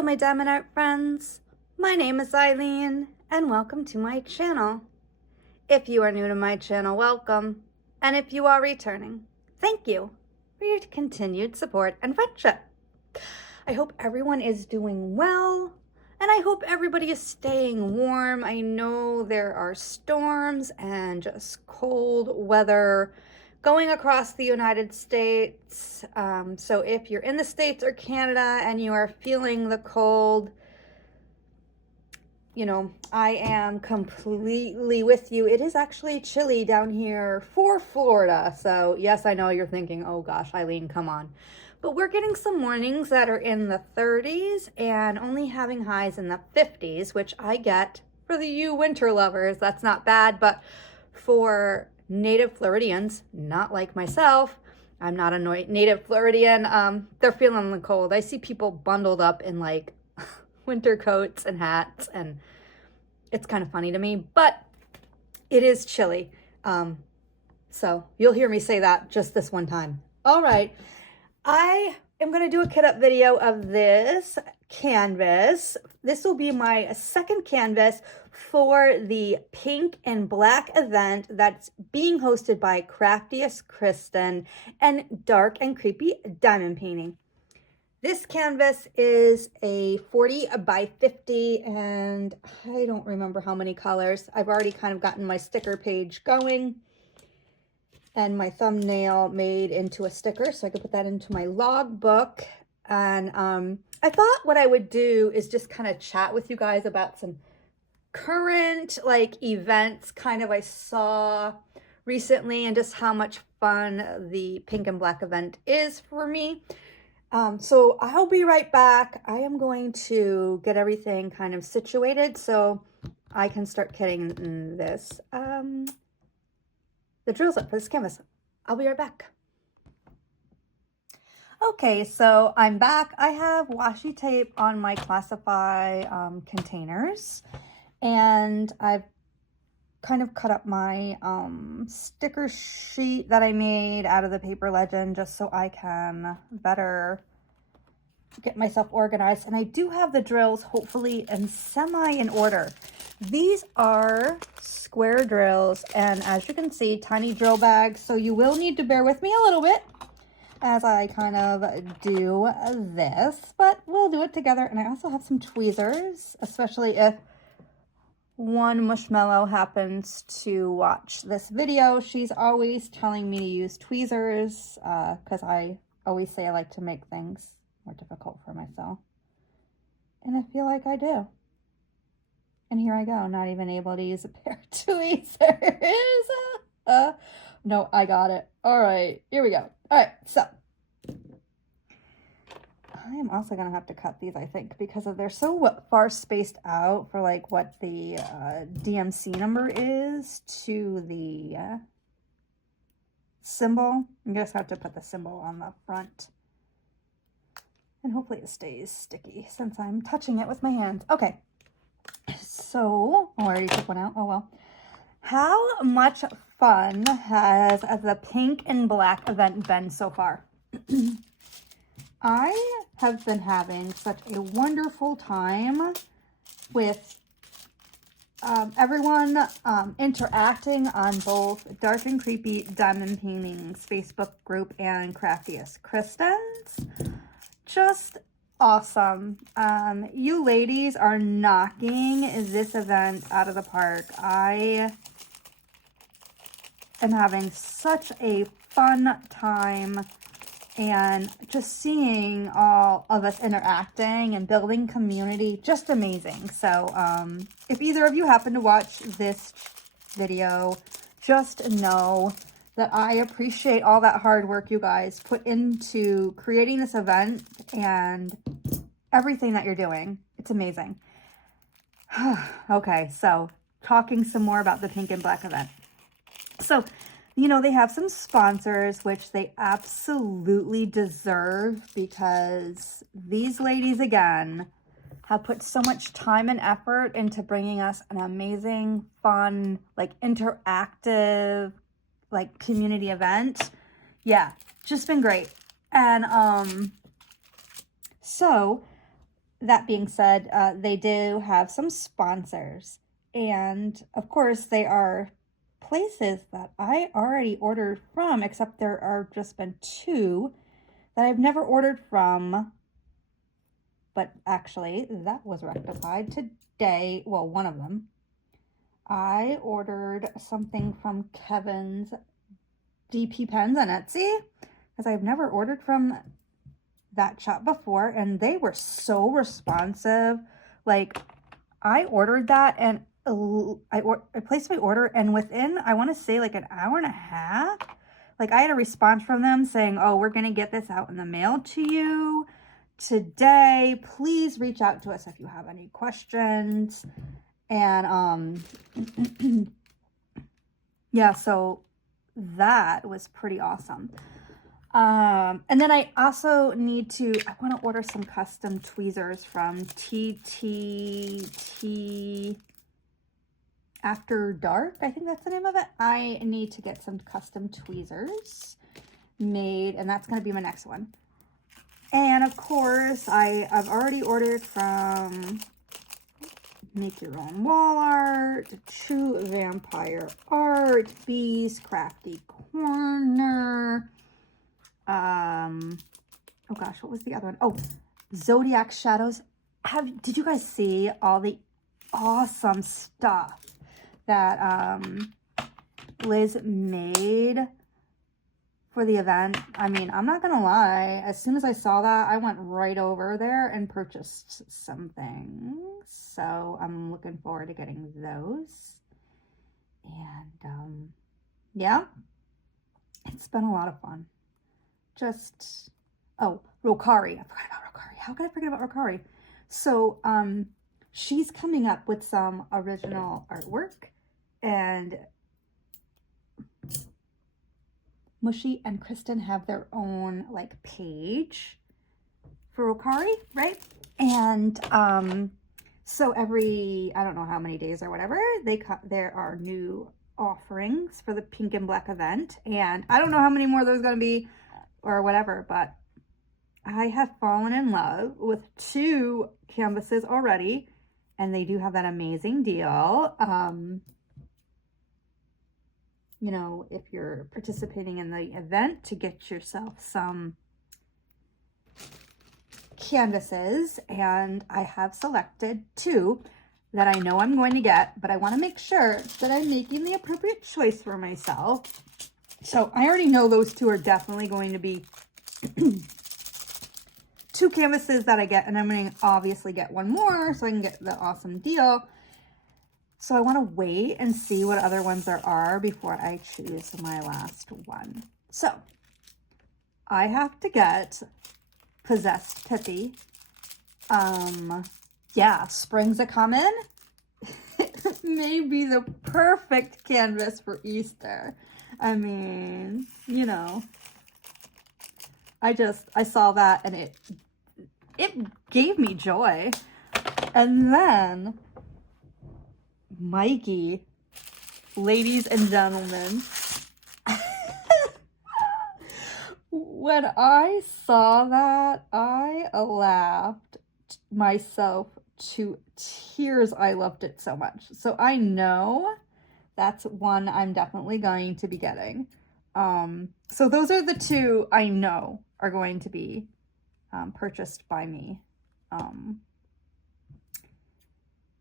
Hello my diamond art friends, my name is Ilene and welcome to my channel. If you are new to my channel, welcome, and if you are returning, thank you for your continued support and friendship. I hope everyone is doing well and I hope everybody is staying warm. I know there are storms and just cold weather going across the United States. So if you're in the States or Canada and you are feeling the cold, you know, I am completely with you. It is actually chilly down here for Florida. So yes, I know you're thinking, oh gosh, Ilene, come on. But we're getting some mornings that are in the 30s and only having highs in the 50s, which I get for the you winter lovers. That's not bad, but for native Floridians, not like myself, I'm not a native Floridian, they're feeling the cold. I see people bundled up in like winter coats and hats, and it's kind of funny to me, but it is chilly. So you'll hear me say that just this one time. All right, I am going to do a kit up video of this canvas. This will be my second canvas for the pink and black event that's being hosted by Craftiest Kristen and Dark and Creepy Diamond Painting. This canvas is a 40 by 50 and I don't remember how many colors. I've already kind of gotten my sticker page going and my thumbnail made into a sticker so I could put that into my logbook. And I thought what I would do is just kind of chat with you guys about some current like events kind of I saw recently and just how much fun the pink and black event is for me. So I'll be right back. I am going to get everything kind of situated so I can start kitting this the drills up for this canvas. I'll be right back. Okay, so I'm back. I have washi tape on my Classify containers, and I've kind of cut up my sticker sheet that I made out of the paper legend just so I can better get myself organized. And I do have the drills hopefully in order. These are square drills, and as you can see, tiny drill bags, so you will need to bear with me a little bit as I kind of do this, but we'll do it together. And I also have some tweezers, especially if one Mushmallow happens to watch this video. She's always telling me to use tweezers because I always say I like to make things more difficult for myself. And I feel like I do. And here I go, not even able to use a pair of tweezers. No, I got it. All right, here we go. All right, so I am also going to have to cut these, I think, because they're so far spaced out for like what the DMC number is to the symbol. I just have to put the symbol on the front. And hopefully it stays sticky since I'm touching it with my hands. Okay, so, I already took one out. Oh, well. How much fun has the pink and black event been so far? I have been having such a wonderful time with everyone interacting on both Dark and Creepy Diamond Paintings Facebook group and Craftiest Kristen's. Just awesome. You ladies are knocking this event out of the park. I am having such a fun time and just seeing all of us interacting and building community, just amazing. So if either of you happen to watch this video, just know that I appreciate all that hard work you guys put into creating this event and everything that you're doing. It's amazing. Okay, so talking some more about the pink and black event. So, you know, they have some sponsors, which they absolutely deserve because these ladies, again, have put so much time and effort into bringing us an amazing, fun, like interactive, like community event. Yeah, just been great. And so that being said, they do have some sponsors. And of course, they are places that I already ordered from, except there are just been two that I've never ordered from. But actually, that was rectified today. Well, one of them. I ordered something from Kevin's DP Pens on Etsy because I've never ordered from that shop before, and they were so responsive. Like, I ordered that, and I placed my order, and within, I want to say, like an hour and a half, like, I had a response from them saying, oh, we're going to get this out in the mail to you today. Please reach out to us if you have any questions. And yeah, so that was pretty awesome. And then I also I want to order some custom tweezers from TTT After Dark. I think that's the name of it. I need to get some custom tweezers made, and that's going to be my next one. And of course, I've already ordered from Make Your Own Wall Art, True Vampire Art, Bees Crafty Corner. Oh gosh, what was the other one? Oh, Zodiac Shadows. Did you guys see all the awesome stuff that Liz made for the event? I mean, I'm not gonna lie, as soon as I saw that, I went right over there and purchased some things. So I'm looking forward to getting those. And yeah, it's been a lot of fun. Oh, Rokari. I forgot about Rokari. How could I forget about Rokari? So she's coming up with some original artwork, and Mushy and Kristen have their own like page for Rokari, right? And so every, I don't know how many days or whatever, there are new offerings for the Pink and Black event, and I don't know how many more there's going to be or whatever, but I have fallen in love with 2 canvases already, and they do have that amazing deal. You know, if you're participating in the event, to get yourself some canvases, and I have selected 2 that I know I'm going to get, but I want to make sure that I'm making the appropriate choice for myself. So I already know those 2 are definitely going to be 2 canvases that I get, and I'm going to obviously get one more so I can get the awesome deal. So I want to wait and see what other ones there are before I choose my last one. So I have to get Possessed Pippi. Yeah, spring's a coming. It may be the perfect canvas for Easter. I mean, you know, I saw that and it gave me joy. And then Mikey, ladies and gentlemen, when I saw that, I laughed myself to tears. I loved it so much. So I know that's one I'm definitely going to be getting. So those are the 2 I know are going to be purchased by me. And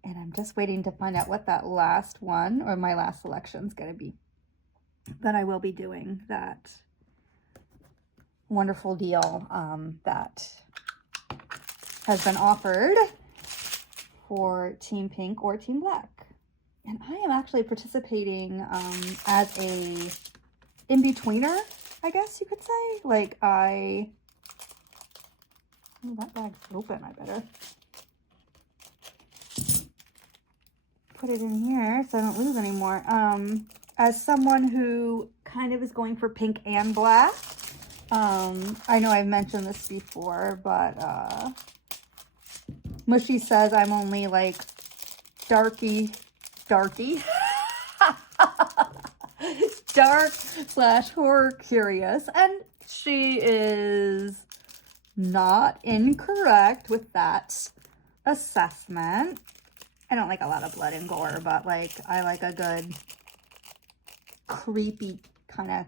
I'm just waiting to find out what that last one or my last selection is going to be. But I will be doing that wonderful deal that has been offered for Team Pink or Team Black. And I am actually participating as a in-betweener, I guess you could say. Like oh, that bag's open, I better put it in here so I don't lose any more. As someone who kind of is going for pink and black. I know I've mentioned this before, but Mushy says I'm only like darky dark/horror curious, and she is not incorrect with that. assessment. I don't like a lot of blood and gore, but like I like a good creepy kind of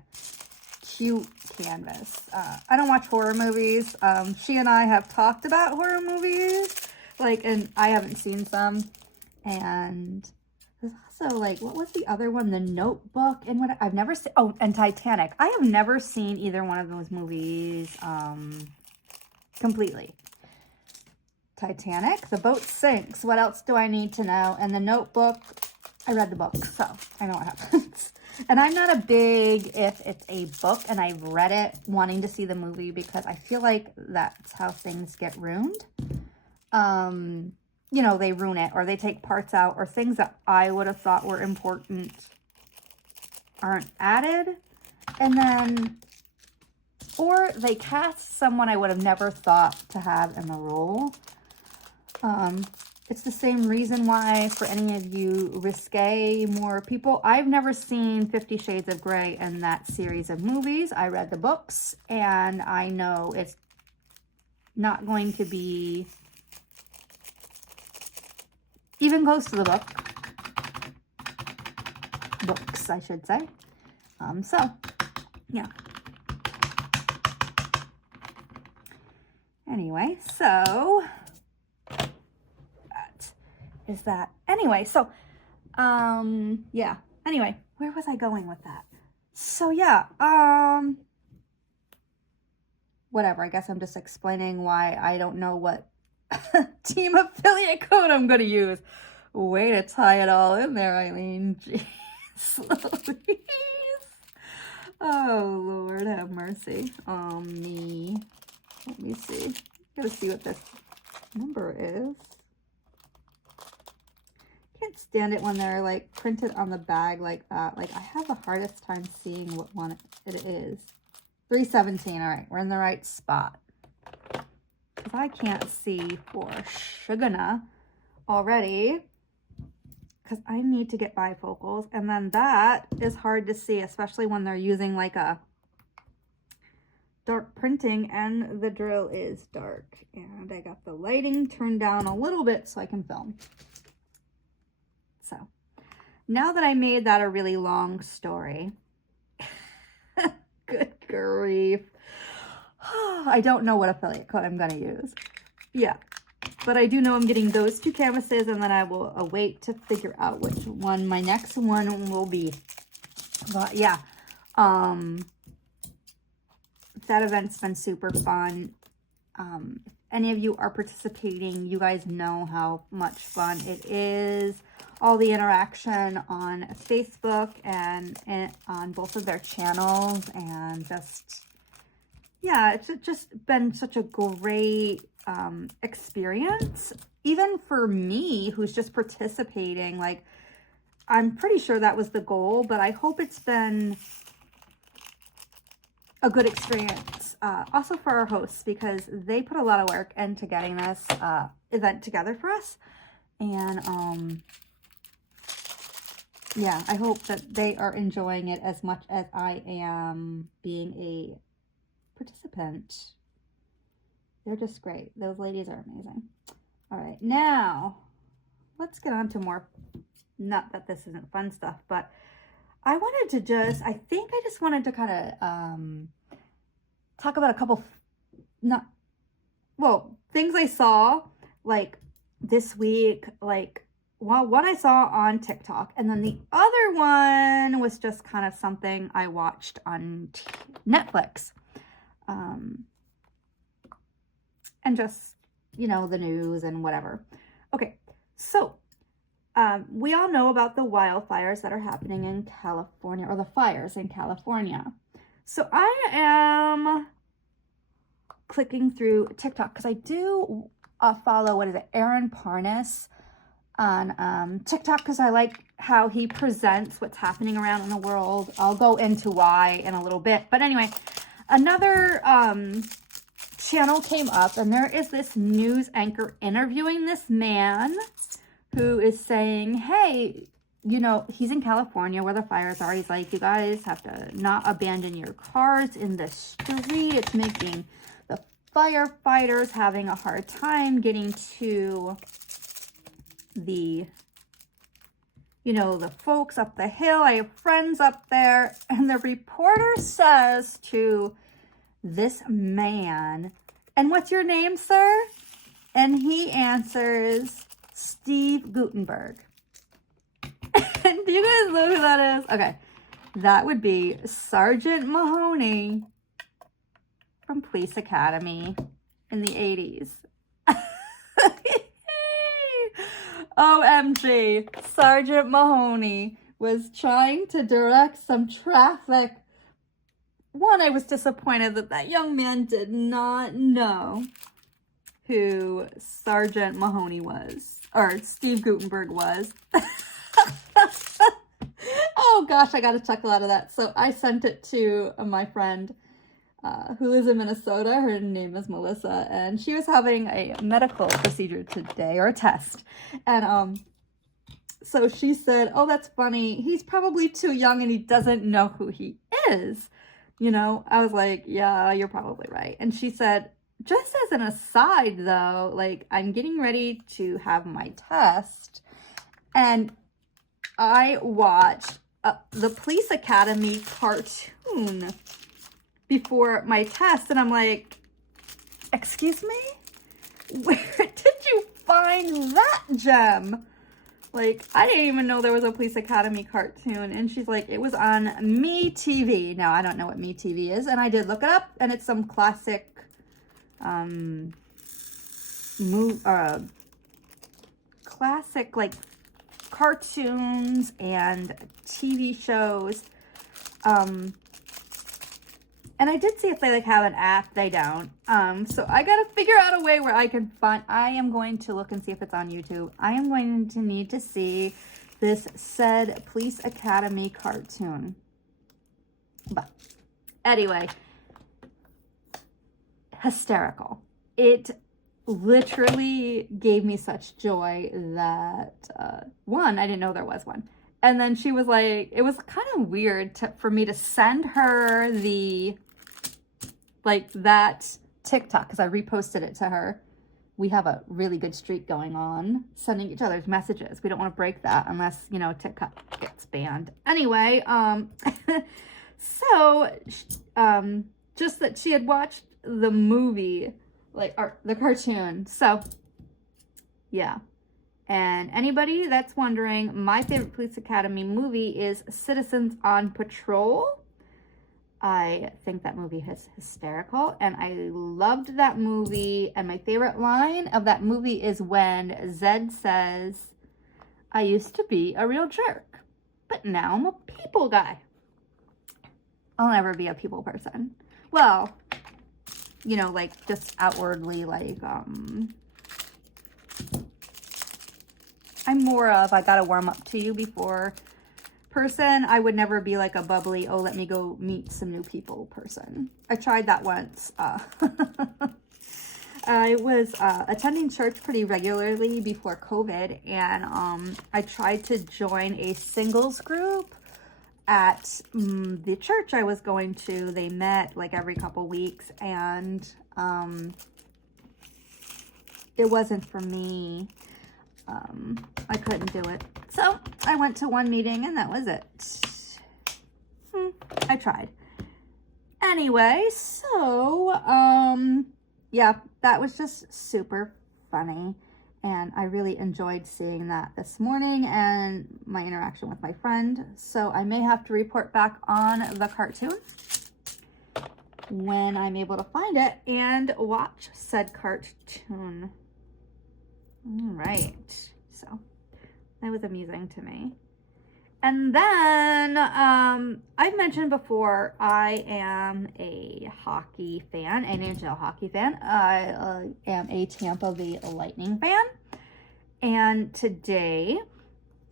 cute canvas. I don't watch horror movies. She and I have talked about horror movies, like, and I haven't seen some. And there's also like, what was the other one? The Notebook, and what I've never seen. Oh, and Titanic. I have never seen either one of those movies completely. Titanic, the boat sinks. What else do I need to know? And the Notebook, I read the book, so I know what happens. And I'm not a big, if it's a book and I've read it, wanting to see the movie, because I feel like that's how things get ruined. You know, they ruin it, or they take parts out, or things that I would have thought were important aren't added. And then, or they cast someone I would have never thought to have in the role. It's the same reason why, for any of you risque more people, I've never seen 50 Shades of Grey in that series of movies. I read the books, and I know it's not going to be even close to the books, I should say. So, yeah. Anyway, so is that anyway, so yeah, anyway, where was I going with that? So yeah, whatever, I guess I'm just explaining why I don't know what team affiliate code I'm gonna use. Way to tie it all in there, Ilene. Jeez Louise. Oh Lord have mercy on me. Let me see, gotta see what this number is. Can't stand it when they're like printed on the bag like that. Like, I have the hardest time seeing what one it is. 317. All right, we're in the right spot. Because I can't see for Shugana already, because I need to get bifocals, and then that is hard to see, especially when they're using like a dark printing, and the drill is dark, and I got the lighting turned down a little bit so I can film. So now that I made that a really long story, good grief, I don't know what affiliate code I'm going to use. Yeah, but I do know I'm getting those two canvases, and then I will await to figure out which one my next one will be. But yeah, that event's been super fun. If any of you are participating, you guys know how much fun it is. All the interaction on Facebook and on both of their channels, and just, yeah, it's just been such a great experience. Even for me, who's just participating, like, I'm pretty sure that was the goal, but I hope it's been a good experience. Also for our hosts, because they put a lot of work into getting this event together for us. And yeah, I hope that they are enjoying it as much as I am being a participant. They're just great. Those ladies are amazing. All right, now let's get on to more, not that this isn't fun stuff, but I wanted to just, I just wanted to kind of talk about a couple, things I saw like this week, like, well, one I saw on TikTok, and then the other one was just kind of something I watched on Netflix. And just, you know, the news and whatever. Okay, so we all know about the wildfires that are happening in California, or the fires in California. So I am clicking through TikTok, because I do follow, what is it, Aaron Parnas on TikTok, because I like how he presents what's happening around in the world. I'll go into why in a little bit. But anyway, another channel came up, and there is this news anchor interviewing this man who is saying, hey, you know, he's in California where the fires are. He's like, you guys have to not abandon your cars in the street. It's making the firefighters having a hard time getting to the, you know, the folks up the hill. I have friends up there, and the reporter says to this man, "And what's your name, sir?" And he answers, "Steve Gutenberg." And do you guys know who that is? Okay, that would be Sergeant Mahoney from Police Academy in the 80s. OMG, Sergeant Mahoney was trying to direct some traffic. One, I was disappointed that that young man did not know who Sergeant Mahoney was, or Steve Gutenberg was. Oh gosh, I got a chuckle out of that. So I sent it to my friend who lives in Minnesota. Her name is Melissa, and she was having a medical procedure today, or a test. And so she said, "Oh, that's funny. He's probably too young and he doesn't know who he is." You know, I was like, "Yeah, you're probably right." And she said, "Just as an aside though, like, I'm getting ready to have my test, and I watched the Police Academy cartoon before my test," and I'm like, "Excuse me? Where did you find that gem?" Like, I didn't even know there was a Police Academy cartoon. And she's like, "It was on MeTV." Now, I don't know what MeTV is, and I did look it up, and it's some classic classic like cartoons and TV shows. And I did see if they like have an app. They don't. So I gotta figure out a way where I can find. I am going to look and see if it's on YouTube. I am going to need to see this said Police Academy cartoon. But anyway, hysterical. It literally gave me such joy that one, I didn't know there was one. And then she was like, it was kind of weird for me to send her the, like, that TikTok, because I reposted it to her. We have a really good streak going on, sending each other's messages. We don't want to break that unless, you know, TikTok gets banned. Anyway, so, just that she had watched the movie, like, the cartoon. So, yeah. And anybody that's wondering, my favorite Police Academy movie is Citizens on Patrol. I think that movie is hysterical, and I loved that movie. And my favorite line of that movie is when Zed says, "I used to be a real jerk, but now I'm a people guy." I'll never be a people person. Well, you know, like, just outwardly, like, I'm more of, I gotta warm up to you before person. I would never be like a bubbly, "Oh, let me go meet some new people" person. I tried that once. I was attending church pretty regularly before COVID, and I tried to join a singles group at the church I was going to. They met like every couple weeks, and it wasn't for me. I couldn't do it. So I went to one meeting, and that was it. I tried. Anyway, so, yeah, that was just super funny. And I really enjoyed seeing that this morning and my interaction with my friend. So I may have to report back on the cartoon when I'm able to find it and watch said cartoon. All right. So that was amusing to me. And then, I've mentioned before, I am a hockey fan, an NHL hockey fan. I am a Tampa Bay Lightning fan. And today,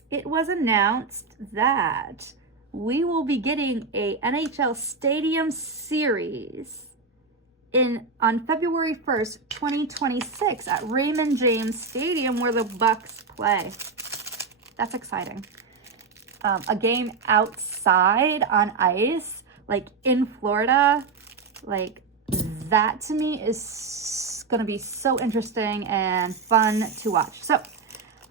it was announced that we will be getting a NHL Stadium Series on February 1st, 2026 at Raymond James Stadium, where the Bucks play. That's exciting. A game outside on ice, like in Florida, like that to me is going to be so interesting and fun to watch. So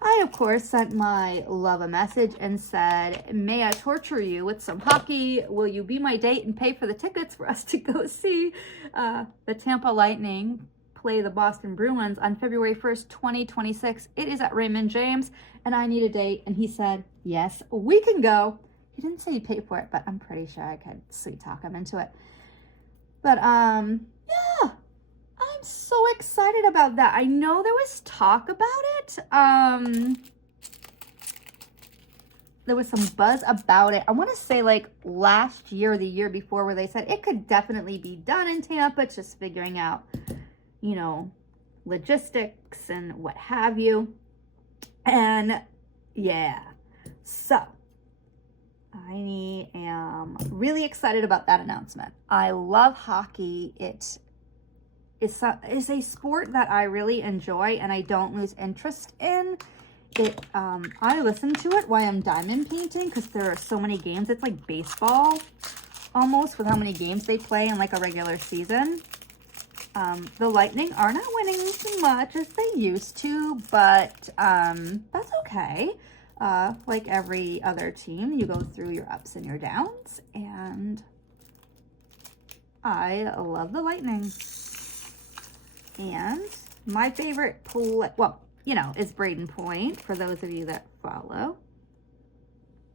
I, of course, sent my love a message and said, may I torture you with some hockey? Will you be my date and pay for the tickets for us to go see the Tampa Lightning play the Boston Bruins on February 1st, 2026? It is at Raymond James, and I need a date. And he said, yes, we can go. He didn't say he'd pay for it, but I'm pretty sure I could sweet talk him into it. But, yeah. I'm so excited about that. I know there was talk about it. There was some buzz about it. I want to say like last year or the year before, where they said it could definitely be done in Tampa. It's just figuring out, you know, logistics and what have you. And yeah, so I am really excited about that announcement. I love hockey. It is a sport that I really enjoy and I don't lose interest in. I listen to it while I'm diamond painting because there are so many games. It's like baseball almost with how many games they play in like a regular season. The Lightning are not winning as much as they used to, but that's okay. Like every other team, you go through your ups and your downs, and I love the Lightning. And my favorite well, you know, is Braden Point, for those of you that follow.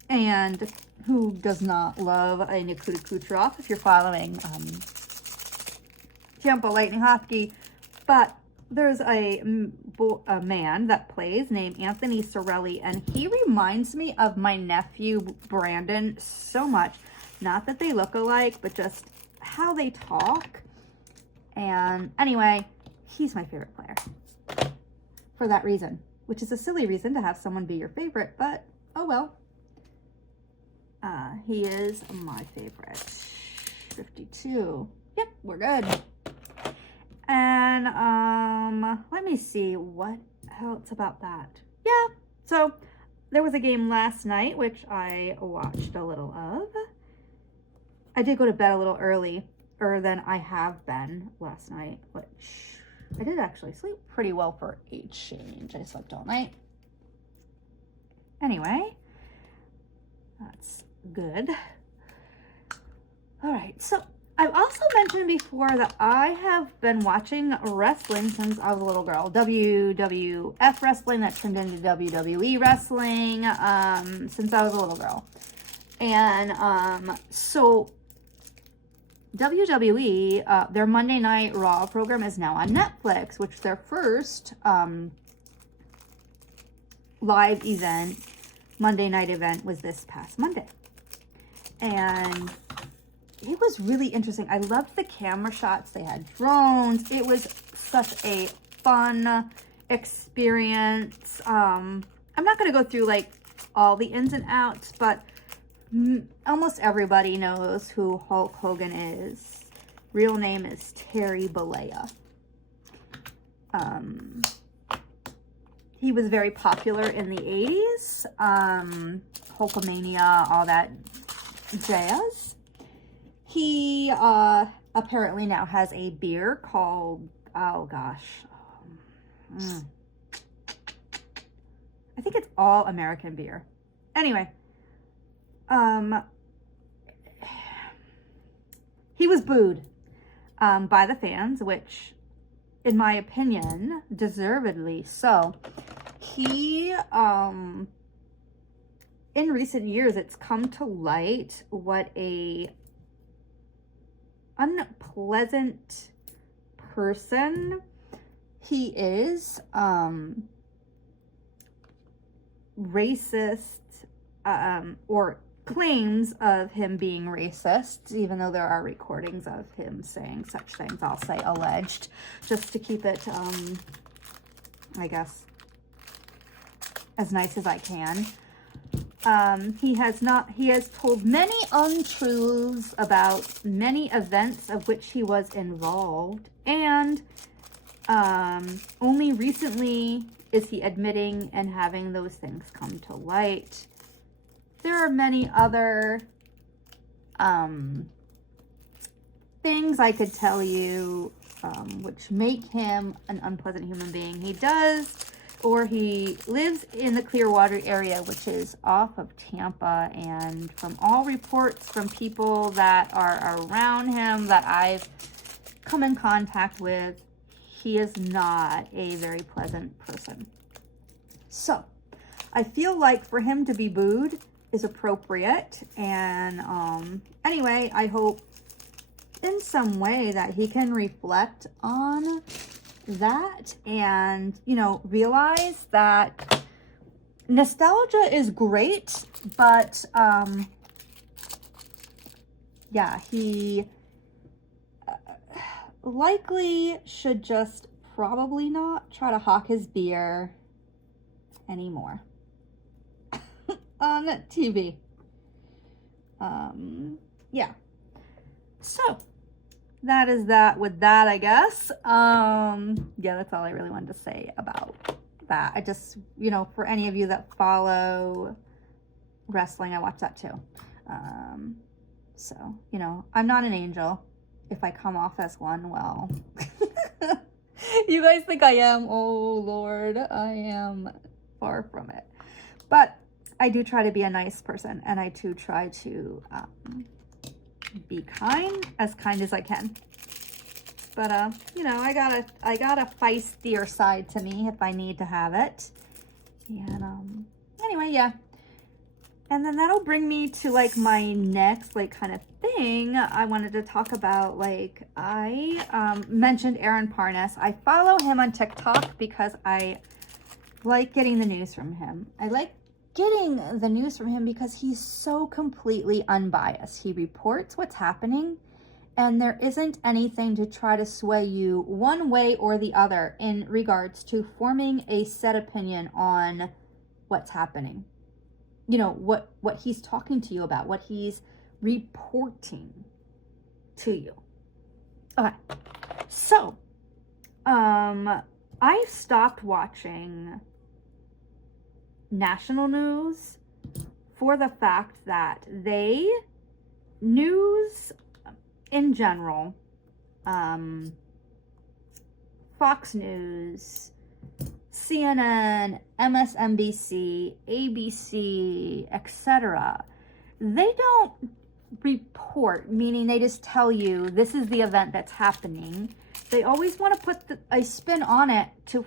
And who does not love a Nikita Kucherov if you're following Tampa Lightning hockey? But there's a man that plays named Anthony Sorelli, and he reminds me of my nephew Brandon so much. Not that they look alike, but just how they talk. And anyway, he's my favorite player for that reason, which is a silly reason to have someone be your favorite, but oh well. He is my favorite. 52. Yep, we're good. And let me see what else about that. Yeah, so there was a game last night which I watched a little of. I did go to bed a little earlier than I have been last night, which I did actually sleep pretty well for a change. I slept all night. Anyway, that's good. All right, so I've also mentioned before that I have been watching wrestling since I was a little girl. WWF wrestling that turned into WWE wrestling since I was a little girl. And so WWE, their Monday Night Raw program is now on Netflix, which their first live event, Monday night event, was this past Monday. And it was really interesting. I loved the camera shots. They had drones. It was such a fun experience. I'm not going to go through like all the ins and outs, but almost everybody knows who Hulk Hogan is. Real name is Terry Bollea. He was very popular in the 80s. Hulkamania, all that jazz. He apparently now has a beer called, oh gosh, I think it's all American beer. Anyway, he was booed by the fans, which, in my opinion, deservedly so. He, in recent years, it's come to light what a unpleasant person he is. Racist, or claims of him being racist, even though there are recordings of him saying such things. I'll say alleged, just to keep it, I guess, as nice as I can. He has told many untruths about many events of which he was involved, and only recently is he admitting and having those things come to light. There are many other things I could tell you which make him an unpleasant human being. He lives in the Clearwater area, which is off of Tampa, and from all reports from people that are around him that I've come in contact with, he is not a very pleasant person. So I feel like for him to be booed is appropriate. And anyway, I hope in some way that he can reflect on that and, you know, realize that nostalgia is great, but yeah, he likely should just probably not try to hawk his beer anymore on TV. Yeah. So that is that with that, I guess. Yeah, that's all I really wanted to say about that. I just, you know, for any of you that follow wrestling, I watch that too. So, you know, I'm not an angel. If I come off as one, well, you guys think I am. Oh, Lord, I am far from it. But I do try to be a nice person, and I do try to be kind as I can. But, you know, I got a feistier side to me if I need to have it. And, anyway, yeah. And then that'll bring me to, like, my next, like, kind of thing I wanted to talk about. Like, I mentioned Aaron Parnas. I follow him on TikTok because I like getting the news from him. I like getting the news from him because he's so completely unbiased. He reports what's happening, and there isn't anything to try to sway you one way or the other in regards to forming a set opinion on what's happening. You know, what he's talking to you about, what he's reporting to you. Okay. So, I stopped watching national news for the fact that news in general, Fox News, CNN, MSNBC, ABC, etc., they don't report, meaning they just tell you this is the event that's happening. They always want to put a spin on it to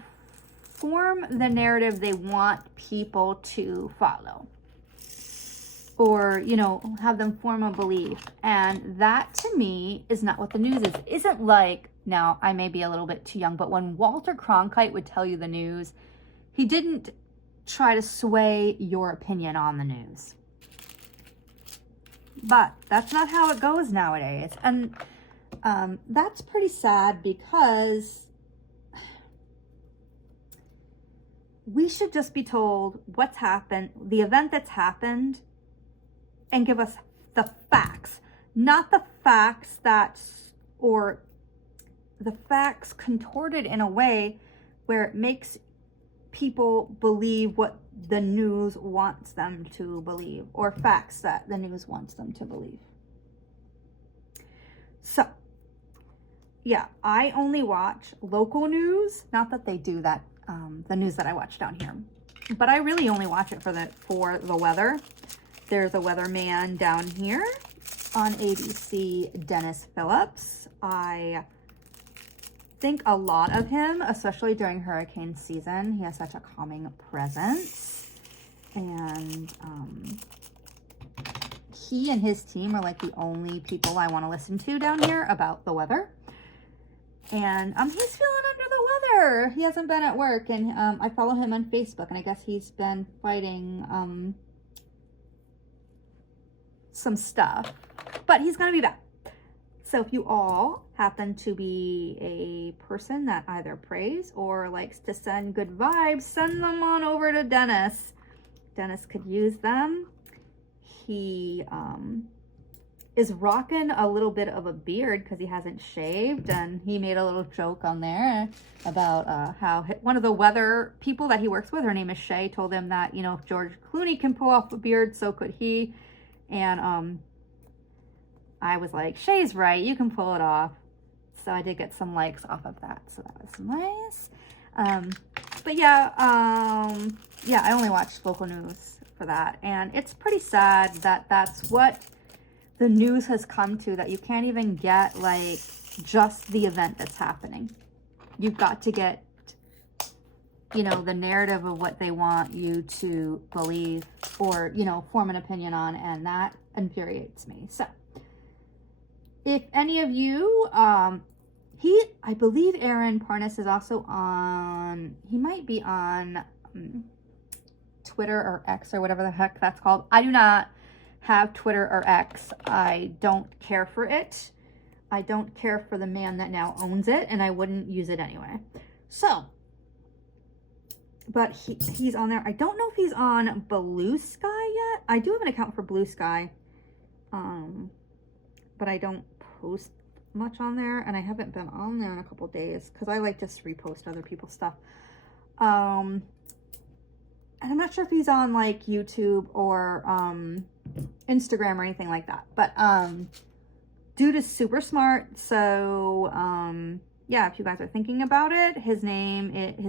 form the narrative they want people to follow, or, you know, have them form a belief. And that, to me, is not what the news is. It isn't like, now, I may be a little bit too young, but when Walter Cronkite would tell you the news, he didn't try to sway your opinion on the news. But that's not how it goes nowadays. And that's pretty sad, because we should just be told what's happened, the event that's happened, and give us the facts, not the facts or the facts contorted in a way where it makes people believe what the news wants them to believe, or facts that the news wants them to believe. So, yeah, I only watch local news. Not that they do that, the news that I watch down here, but I really only watch it for the weather. There's a weatherman down here on ABC, Dennis Phillips. I think a lot of him, especially during hurricane season. He has such a calming presence. And he and his team are like the only people I want to listen to down here about the weather. And he's feeling under the weather. He hasn't been at work, and I follow him on Facebook, and I guess he's been fighting some stuff, but he's gonna be back. So if you all happen to be a person that either prays or likes to send good vibes, send them on over to Dennis. Dennis could use them. He is rocking a little bit of a beard because he hasn't shaved, and he made a little joke on there about how one of the weather people that he works with, her name is Shay, told him that, you know, if George Clooney can pull off a beard, so could he. And I was like, Shay's right, you can pull it off. So I did get some likes off of that, so that was nice. But yeah, yeah, I only watched local news for that, and it's pretty sad that that's what the news has come to, that you can't even get like just the event that's happening. You've got to get, you know, the narrative of what they want you to believe or, you know, form an opinion on, and that infuriates me. So if any of you, I believe Aaron Parnas is also on, he might be on Twitter or X or whatever the heck that's called. I do not have Twitter or X. I don't care for it. I don't care for the man that now owns it, and I wouldn't use it anyway. So, but he's on there. I don't know if he's on Blue Sky yet. I do have an account for Blue Sky, but I don't post much on there, and I haven't been on there in a couple days because I like to repost other people's stuff. And I'm not sure if he's on like YouTube or Instagram or anything like that, but dude is super smart. So yeah, if you guys are thinking about it, his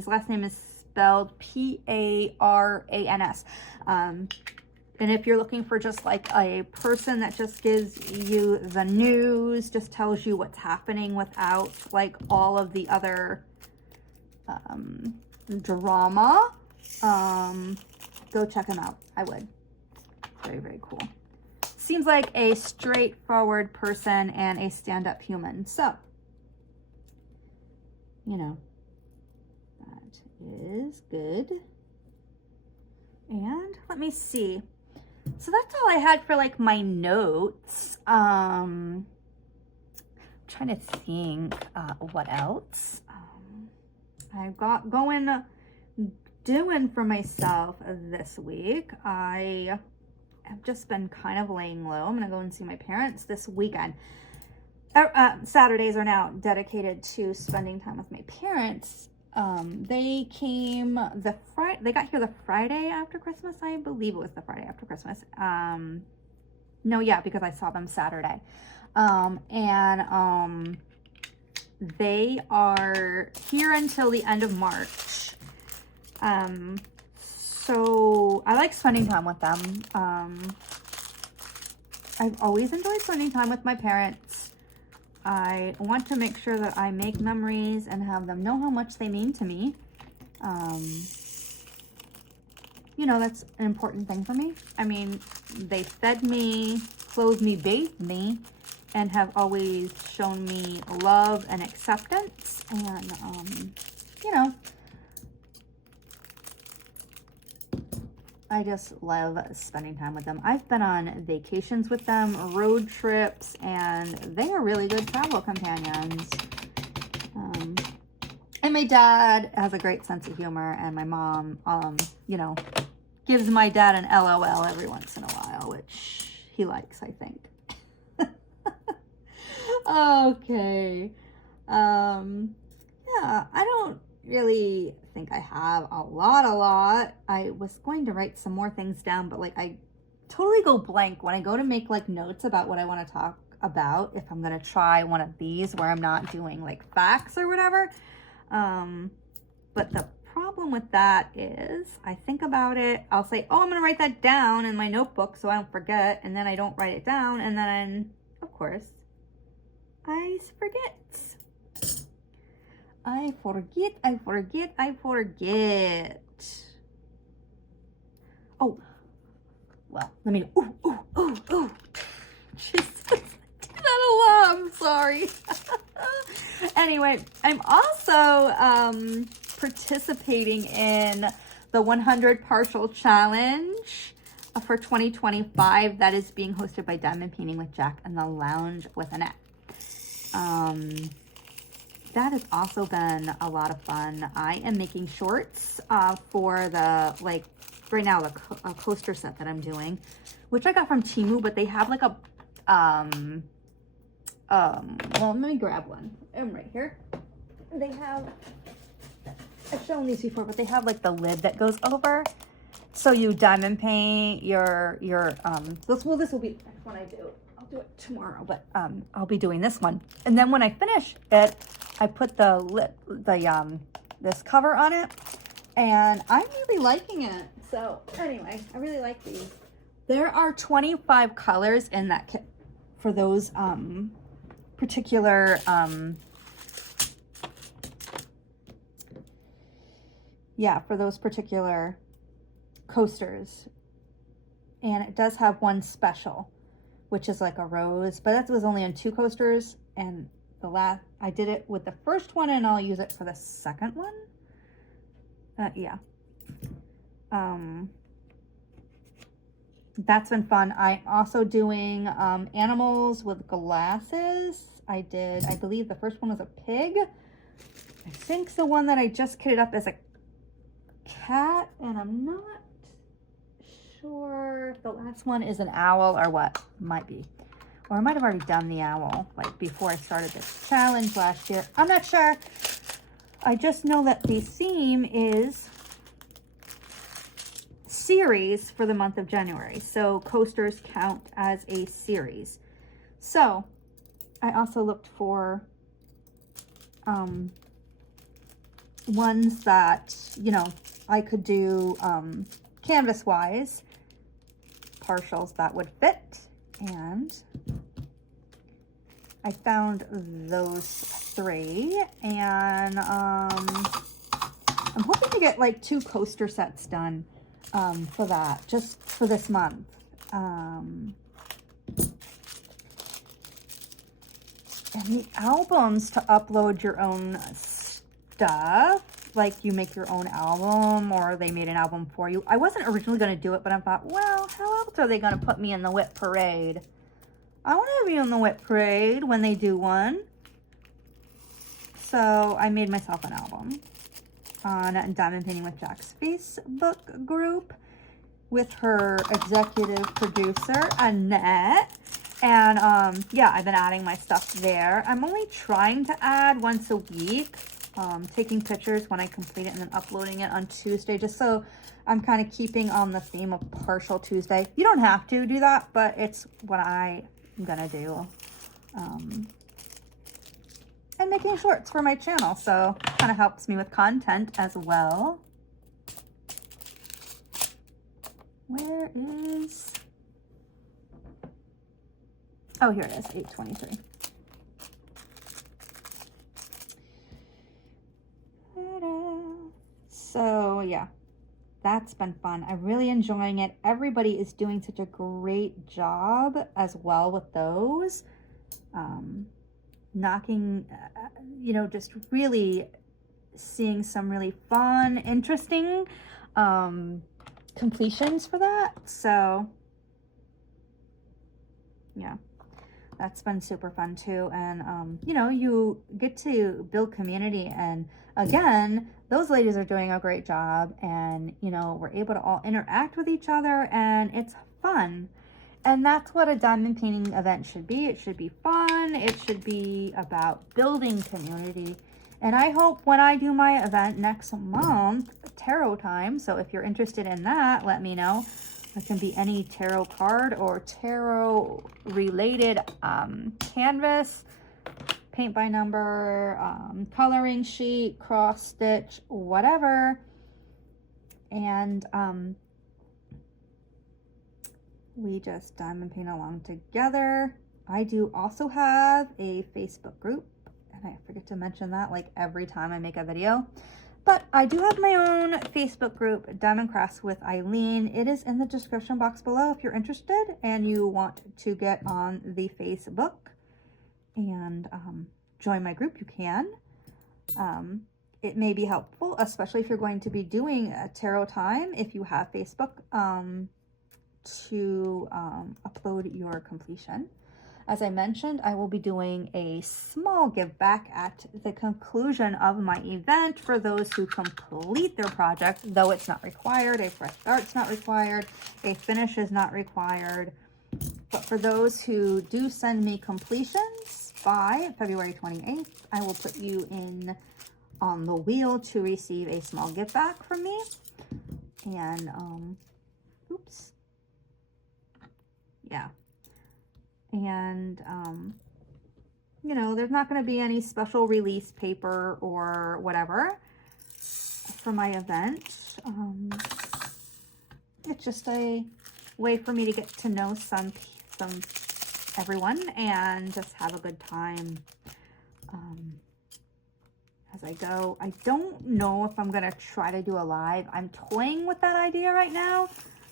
last name is spelled P-A-R-A-N-S. And if you're looking for just like a person that just gives you the news, just tells you what's happening without like all of the other drama, go check him out. I would. Very, very cool. Seems like a straightforward person and a stand-up human. So, you know, that is good. And let me see. So that's all I had for like my notes. Trying to think what else I've got doing for myself this week. I have just been kind of laying low. I'm gonna go and see my parents this weekend. Saturdays are now dedicated to spending time with my parents. They came they got here the Friday after Christmas. I believe it was the Friday after Christmas. No, yeah, because I saw them Saturday. They are here until the end of March. So I like spending time with them. I've always enjoyed spending time with my parents. I want to make sure that I make memories and have them know how much they mean to me. You know, that's an important thing for me. I mean, they fed me, clothed me, bathed me, and have always shown me love and acceptance. And, you know, I just love spending time with them. I've been on vacations with them, road trips, and they are really good travel companions. And my dad has a great sense of humor, and my mom, you know, gives my dad an LOL every once in a while, which he likes, I think. Okay. Yeah, I don't really think I have a lot. I was going to write some more things down, but like I totally go blank when I go to make like notes about what I want to talk about, if I'm going to try one of these where I'm not doing like facts or whatever. But the problem with that is I think about it, I'll say, oh, I'm going to write that down in my notebook so I don't forget, and then I don't write it down, and then of course I forget. I forget. Oh, well, let me, ooh. Jesus, I did that a lot, I'm sorry. Anyway, I'm also participating in the 100 Partial Challenge for 2025 that is being hosted by Diamond Painting with Jack and the Lounge with Annette. That has also been a lot of fun. I am making shorts for the, like, right now, the coaster set that I'm doing, which I got from Temu, but they have like a, well, let me grab one. I'm right here. They have, I've shown these before, but they have like the lid that goes over. So you diamond paint your this will be the next one I do. I'll do it tomorrow, but I'll be doing this one. And then when I finish it, I put this cover on it, and I'm really liking it. So anyway, I really like these. There are 25 colors in that kit for those particular for those particular coasters. And it does have one special, which is like a rose, but that was only on 2 coasters, and I did it with the first one, and I'll use it for the second one. That's been fun. I'm also doing animals with glasses. I believe the first one was a pig. I think the one that I just kitted up is a cat, and I'm not sure if the last one is an owl or what. Might be. Or I might have already done the owl, like before I started this challenge last year. I'm not sure. I just know that the theme is series for the month of January. So coasters count as a series. So I also looked for ones that, you know, I could do canvas wise, partials that would fit, and I found those 3, and I'm hoping to get like 2 coaster sets done for that, just for this month. And the albums to upload your own stuff, like you make your own album or they made an album for you. I wasn't originally going to do it, but I thought, well, how else are they going to put me in the whip parade? I want to be in the whip parade when they do one. So I made myself an album on Diamond Painting with Jack's Facebook group with her executive producer, Annette. And yeah, I've been adding my stuff there. I'm only trying to add once a week, taking pictures when I complete it and then uploading it on Tuesday, just so I'm kind of keeping on the theme of Partial Tuesday. You don't have to do that, but it's what I'm gonna do. And making shorts for my channel, so kind of helps me with content as well. Where is... Oh, here it is, 823. So yeah, that's been fun. I'm really enjoying it. Everybody is doing such a great job as well with those. Knocking, you know, just really seeing some really fun, interesting completions for that. So yeah, that's been super fun too. And you know, you get to build community, and again, those ladies are doing a great job, and you know, we're able to all interact with each other, and it's fun. And that's what a diamond painting event should be. It should be fun. It should be about building community. And I hope when I do my event next month, tarot time, so if you're interested in that, let me know. It can be any tarot card or tarot related canvas, paint by number, coloring sheet, cross stitch, whatever. And we just diamond paint along together. I do also have a Facebook group, and I forget to mention that like every time I make a video. But I do have my own Facebook group, Diamond Crafts with Ilene. It is in the description box below if you're interested and you want to get on the Facebook and join my group, you can. It may be helpful, especially if you're going to be doing a tarot time, if you have Facebook, to upload your completion. As I mentioned, I will be doing a small give back at the conclusion of my event for those who complete their project, though it's not required. A fresh start's not required. A finish is not required. But for those who do send me completions by February 28th, I will put you in on the wheel to receive a small give back from me. And, oops. Yeah. And, you know, there's not going to be any special release paper or whatever for my event. It's just a way for me to get to know everyone and just have a good time as I go. I don't know if I'm going to try to do a live. I'm toying with that idea right now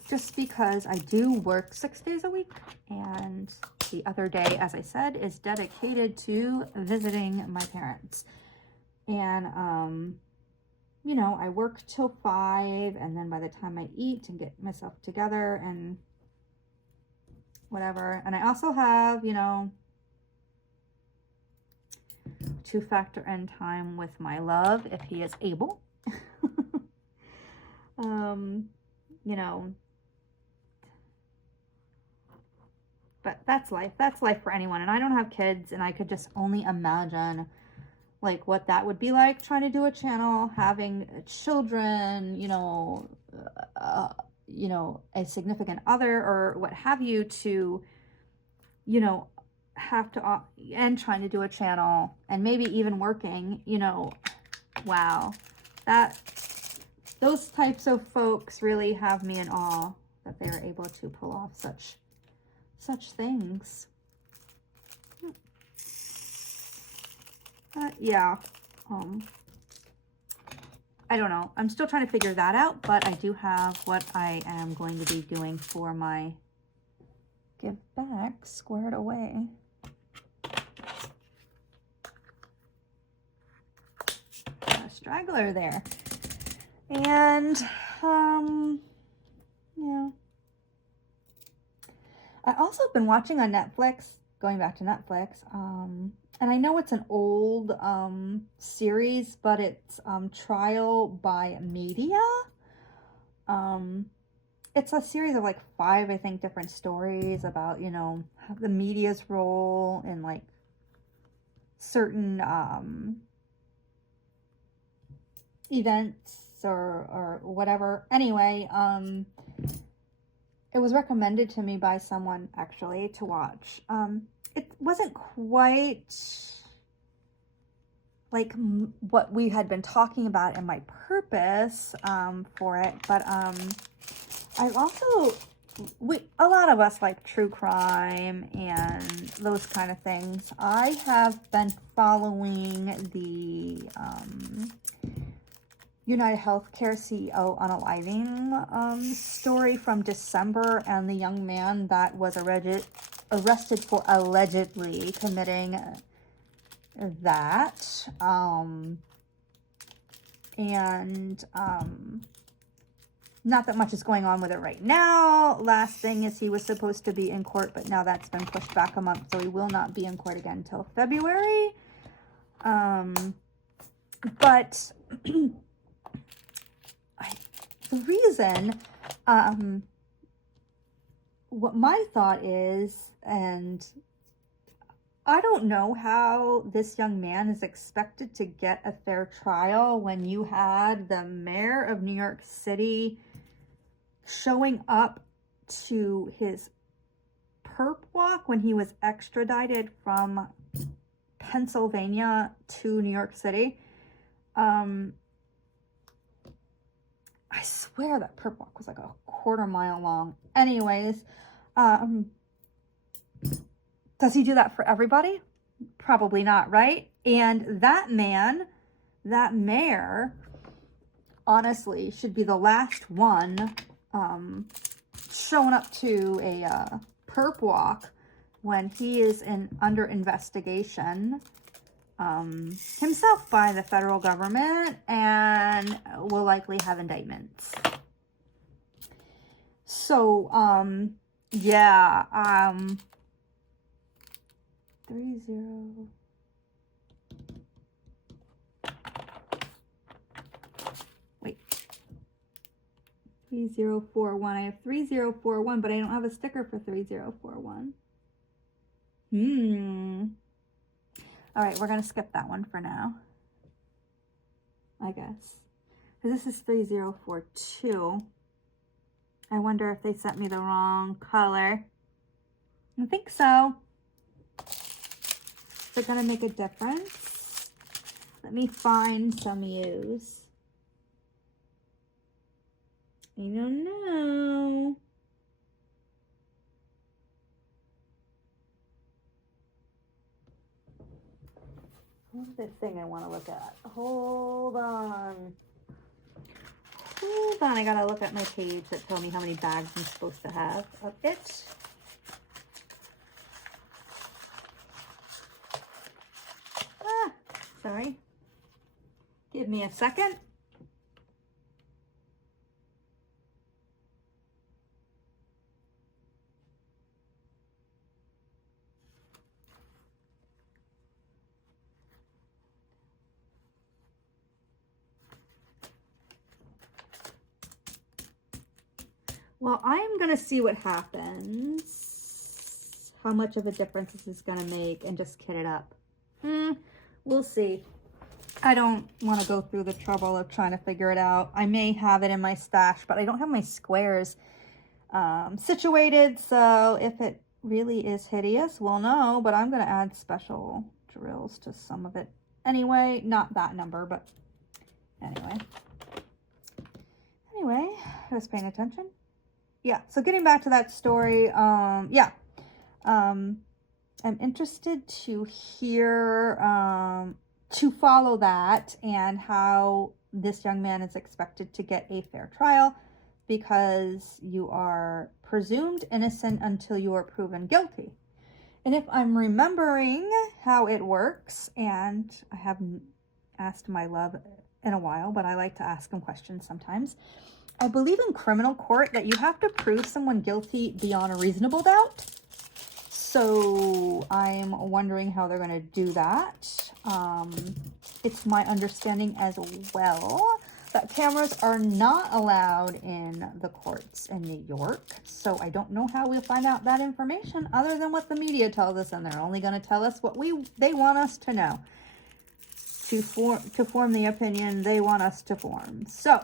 just because I do work 6 days a week, and the other day, as I said, is dedicated to visiting my parents. And you know, I work till 5, and then by the time I eat and get myself together and whatever. And I also have, you know, to factor in time with my love if he is able. You know, but that's life. That's life for anyone. And I don't have kids, and I could just only imagine like what that would be like, trying to do a channel, having children, you know, a significant other or what have you to, you know, have to, and trying to do a channel and maybe even working, you know, wow, those types of folks really have me in awe that they're able to pull off such things. Yeah, I don't know. I'm still trying to figure that out, but I do have what I am going to be doing for my give back squared away. A straggler there. And, yeah. I also have been watching on Netflix, going back to Netflix, and I know it's an old series, but it's Trial by Media. It's a series of like 5, I think, different stories about, you know, the media's role in like certain events or whatever. Anyway, it was recommended to me by someone actually to watch. It wasn't quite like what we had been talking about and my purpose for it, but I also, a lot of us like true crime and those kind of things. I have been following the United Healthcare CEO unaliving story from December, and the young man that was arrested for allegedly committing that. Not that much is going on with it right now. Last thing is he was supposed to be in court, but now that's been pushed back a month, so he will not be in court again until February. But the reason, what my thought is, and I don't know how this young man is expected to get a fair trial when you had the mayor of New York City showing up to his perp walk when he was extradited from Pennsylvania to New York City. I swear that perp walk was like a quarter mile long. Anyways, does he do that for everybody? Probably not, right? And that man, that mayor, honestly, should be the last one showing up to a perp walk when he is under investigation himself by the federal government and will likely have indictments. So, yeah, 30. Wait. 3041. I have 3041, but I don't have a sticker for 3041. All right, we're going to skip that one for now, I guess. This is 3042. I wonder if they sent me the wrong color. I think so. Is it gonna make a difference? Let me find some use. I don't know. What's the thing I want to look at? Hold on. Hold on. I gotta look at my page that tells me how many bags I'm supposed to have of it. Ah, sorry. Give me a second. Well, I'm going to see what happens, how much of a difference this is going to make, and just kit it up. We'll see. I don't want to go through the trouble of trying to figure it out. I may have it in my stash, but I don't have my squares situated, so if it really is hideous, we'll know, but I'm going to add special drills to some of it anyway. Not that number, but anyway. Just paying attention. Yeah, so getting back to that story, I'm interested to hear, to follow that and how this young man is expected to get a fair trial, because you are presumed innocent until you are proven guilty. And if I'm remembering how it works, and I haven't asked my love in a while, but I like to ask him questions sometimes. I believe in criminal court that you have to prove someone guilty beyond a reasonable doubt. So I'm wondering how they're going to do that. It's my understanding as well that cameras are not allowed in the courts in New York. So I don't know how we'll find out that information other than what the media tells us, and they're only going to tell us what they want us to know. To form the opinion they want us to form. So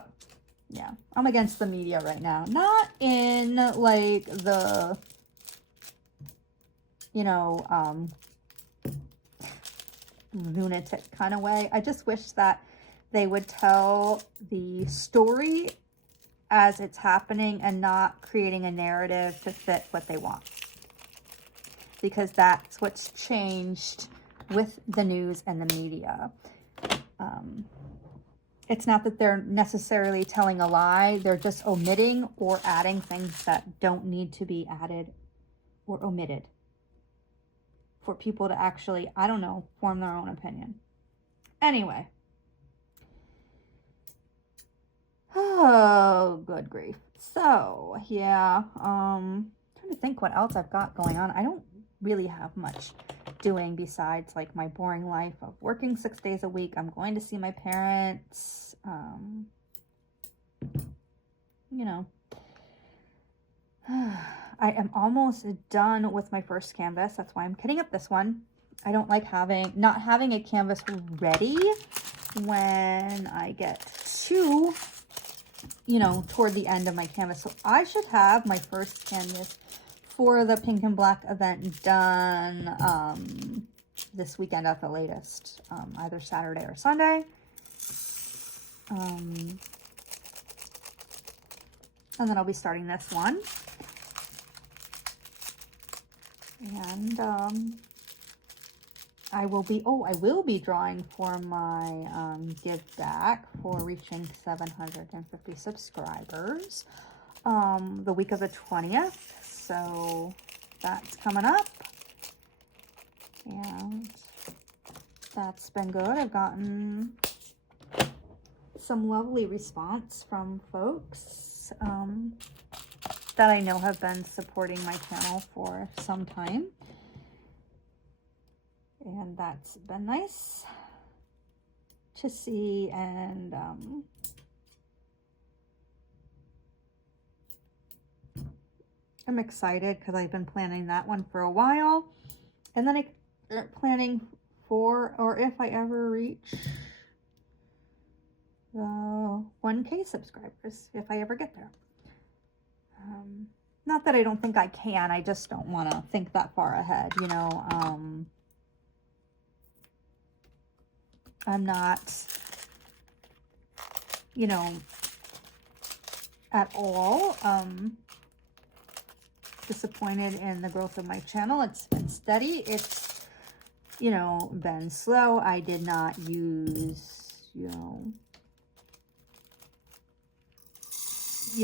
yeah, I'm against the media right now. Not in like the, lunatic kind of way. I just wish that they would tell the story as it's happening and not creating a narrative to fit what they want. Because that's what's changed with the news and the media. It's not that they're necessarily telling a lie. They're just omitting or adding things that don't need to be added or omitted for people to actually, I don't know, form their own opinion. Anyway. Oh, good grief. So, yeah. Trying to think what else I've got going on. I don't really have much doing besides like my boring life of working 6 days a week. I'm going to see my parents. I am almost done with my first canvas. That's why I'm kitting up this one. I don't like not having a canvas ready when I get to, toward the end of my canvas. So I should have my first canvas for the pink and black event done this weekend at the latest, either Saturday or Sunday. And then I'll be starting this one. And I will be drawing for my give back for reaching 750 subscribers the week of the 20th. So that's coming up. And that's been good. I've gotten some lovely response from folks that I know have been supporting my channel for some time. And that's been nice to see. And I'm excited because I've been planning that one for a while. And then I start planning for, or if I ever reach 1K subscribers, if I ever get there. not that I don't think I can, I just don't want to think that far ahead, you know. I'm not, you know, at all disappointed in the growth of my channel. It's been steady. It's, you know, been slow. I did not use, you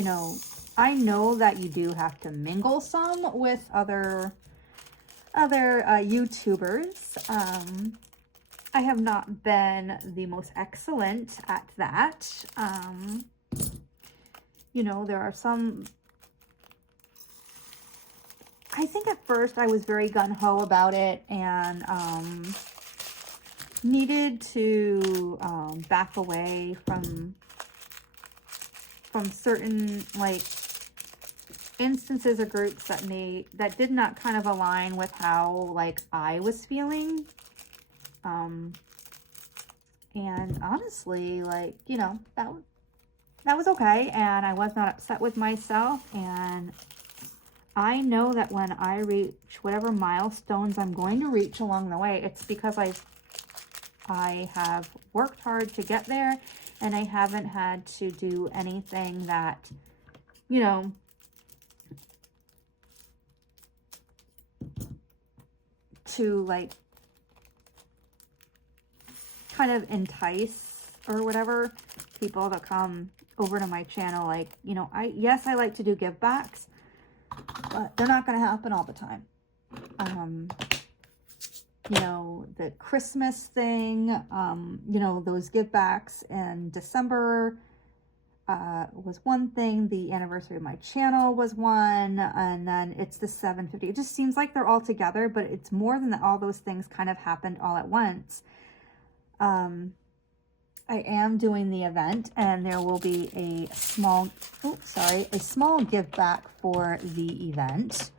know, I know that you do have to mingle some with other YouTubers. I have not been the most excellent at that. You know, there are some, I think at first I was very gung-ho about it and needed to back away from certain like instances or groups that did not kind of align with how like I was feeling. And honestly, like, you know, that was okay, and I was not upset with myself, and I know that when I reach whatever milestones I'm going to reach along the way, it's because I have worked hard to get there, and I haven't had to do anything that, you know, to like kind of entice or whatever people to come over to my channel. Like, you know, yes, I like to do give backs, but they're not going to happen all the time. You know, the Christmas thing, you know, those give backs in December was one thing. The anniversary of my channel was one, and then it's the 750. It just seems like they're all together, but it's more than that. All those things kind of happened all at once. I am doing the event, and there will be a small, a small give back for the event.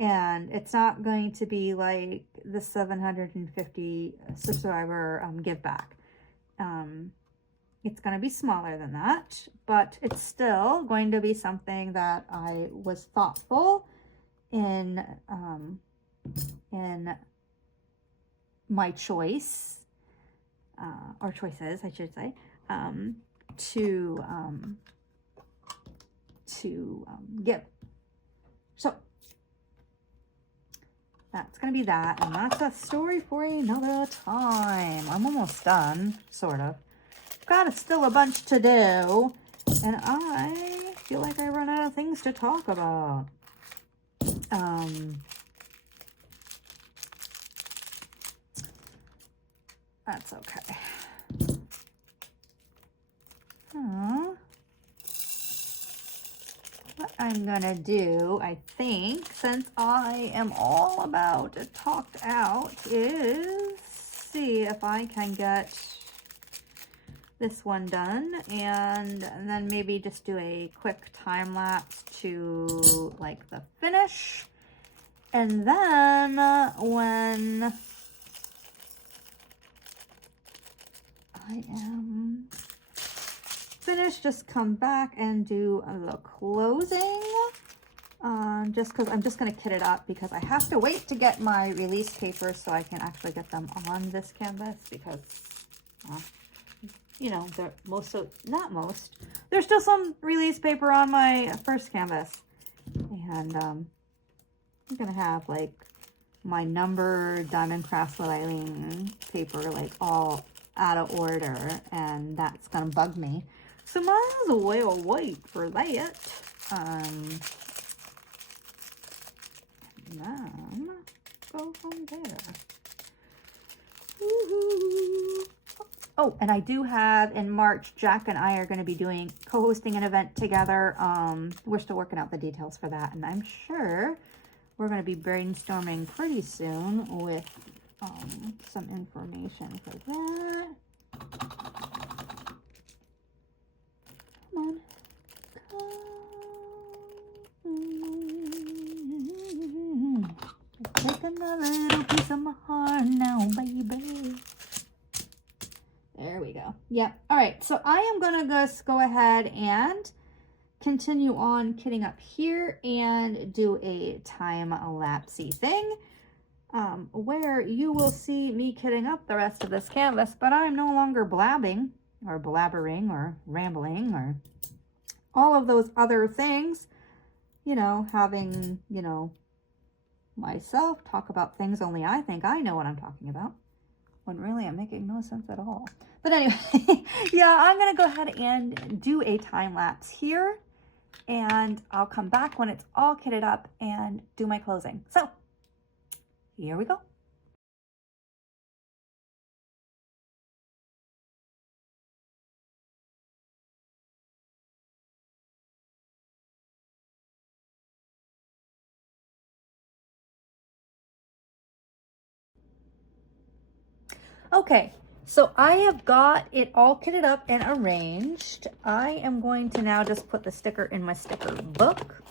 And it's not going to be like the 750 subscriber give back. It's going to be smaller than that, but it's still going to be something that I was thoughtful in my choice, or choices, I should say, to give. So that's going to be that, and that's a story for another time. I'm almost done, sort of. Got still a bunch to do, and I feel like I run out of things to talk about. That's okay. What I'm gonna do, I think, since I am all about talked out, is see if I can get this one done, and then maybe just do a quick time lapse to like the finish, and then when I am finished, just come back and do the closing, just because I'm just going to kit it up, because I have to wait to get my release papers so I can actually get them on this canvas, because you know, there's still some release paper on my first canvas, and I'm gonna have like my number diamondcraftsbyilene paper like all out of order, and that's gonna bug me, so might as well wait for that. And then go from there. Woohoo! Oh, and I do have in March, Jack and I are going to be co-hosting an event together. We're still working out the details for that, and I'm sure we're going to be brainstorming pretty soon with some information for that. Come on. Take another little piece of my heart now, baby. There we go. Yep. All right. So I am going to just go ahead and continue on kitting up here and do a time-lapsey thing where you will see me kitting up the rest of this canvas, but I'm no longer blabbing or blabbering or rambling or all of those other things, you know, having, you know, myself talk about things only I think I know what I'm talking about, when really I'm making no sense at all. But anyway, yeah, I'm gonna go ahead and do a time lapse here, and I'll come back when it's all kitted up and do my closing. So here we go. Okay, so I have got it all kitted up and arranged. I am going to now just put the sticker in my sticker book,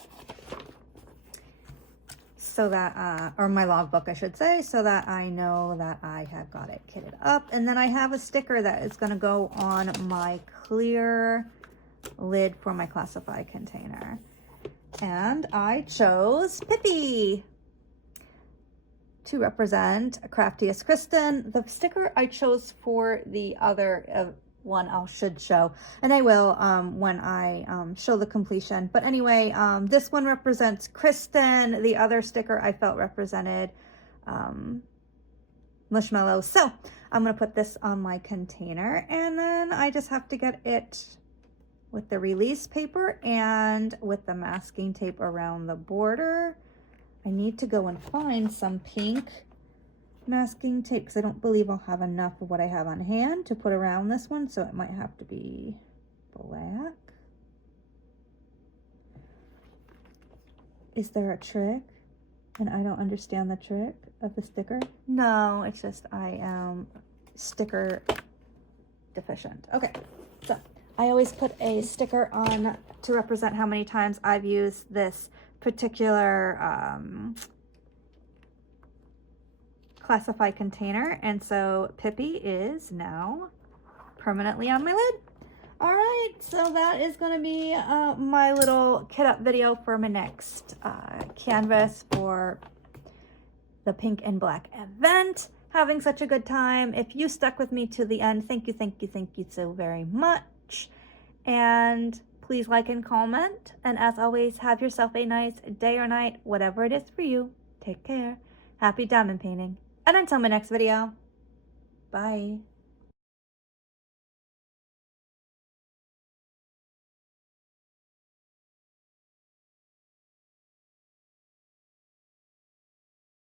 so that, or my logbook, I should say, so that I know that I have got it kitted up. And then I have a sticker that is going to go on my clear lid for my classify container. And I chose Pippi to represent Craftiest Kristen. The sticker I chose for the other one I should show, and I will when I show the completion. But anyway, this one represents Kristen. The other sticker I felt represented Marshmallow. So I'm gonna put this on my container, and then I just have to get it with the release paper and with the masking tape around the border. I need to go and find some pink masking tape because I don't believe I'll have enough of what I have on hand to put around this one, so it might have to be black. Is there a trick and I don't understand the trick of the sticker? No, it's just I am sticker deficient. Okay, so I always put a sticker on to represent how many times I've used this particular classify container, and so Pippi is now permanently on my lid. All right, so that is going to be my little kit up video for my next canvas for the pink and black event. Having such a good time. If you stuck with me to the end, thank you so very much. And please like and comment. And as always, have yourself a nice day or night, whatever it is for you. Take care. Happy diamond painting. And until my next video, bye.